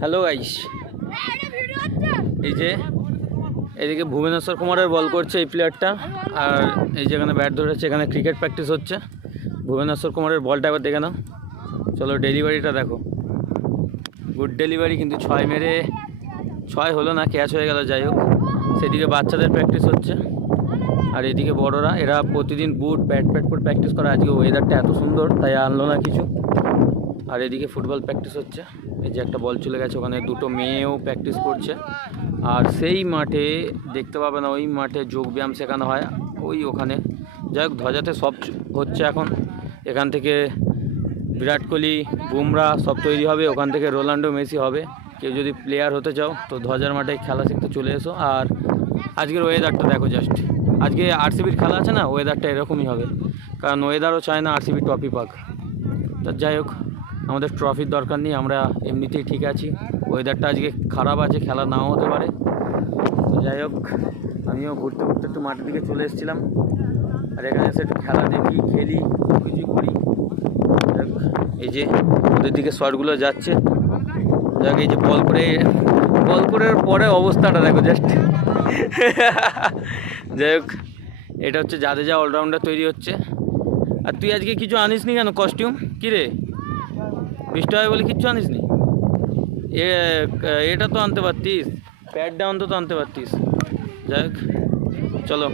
Hello guys, এই যে এদিকে ভুবনেশ্বর কুমারের বল করছে এই প্লেয়ারটা, আর এই যেখানে ব্যাট ধরেছে এখানে ক্রিকেট প্র্যাকটিস হচ্ছে। ভুবনেশ্বর কুমারের বলটা একবার দেখে নাও। চলো ডেলিভারিটা দেখো, গুড ডেলিভারি, কিন্তু 6 মেরে 6 হলো না, ক্যাচ হয়ে গেল। যাই হোক, সেদিকে বাচ্চাদের প্র্যাকটিস হচ্ছে, আর এদিকে বড়রা, এরা প্রতিদিন বুট প্যাট করে প্র্যাকটিস করে। আজকে ওয়েদারটা এত সুন্দর তাই আনলো না কিছু। আর এদিকে ফুটবল প্র্যাকটিস হচ্ছে, এই যে একটা বল চলে গেছে, ওখানে দুটো মেয়েও প্র্যাকটিস করছে। আর সেই মাঠে দেখতে পাবে না, ওই মাঠে যোগব্যায়াম শেখানো হয় ওখানে। যাই হোক, ধ্বজাতে সব হচ্ছে এখন। এখান থেকে বিরাট কোহলি, বুমরা সব তৈরি হবে, ওখান থেকে রোনাল্ডো, মেসি হবে। কেউ যদি প্লেয়ার হতে চাও তো ধ্বজার মাঠে খেলা শিখতে চলে এসো। আর আজকের ওয়েদারটা দেখো জাস্ট, আজকে আরসিবির খেলা আছে না, ওয়েদারটা এরকমই হবে, কারণ ওয়েদারও চায় না আরসিবি ট্রফি পাক। তা যাই হোক, আমাদের ট্রফির দরকার নেই, আমরা এমনিতেই ঠিক আছি। ওয়েদারটা আজকে খারাপ আছে, খেলা নাও হতে পারে। তো যাই হোক, আমিও ঘুরতে ঘুরতে একটু মাঠের দিকে চলে এসেছিলাম, আর এখানে এসে একটু খেলা দেখি, খেলি, কিছুই করি। যাই হোক, এই যে ওদের দিকে শটগুলো যাচ্ছে। যাই হোক, এই যে বল করে পরে অবস্থাটা দেখো জাস্ট। যাই হোক, এটা হচ্ছে জাদেজা অলরাউন্ডার তৈরি হচ্ছে। আর তুই আজকে কিছু আনিস নি কেন কস্টিউম? কী রে, বৃষ্টি হয় বলে কিচ্ছু আনিস নি? এটা তো আনতে পারতিস, প্যাডটা অন্তত আনতে পারতিস। যাই হোক, চলো।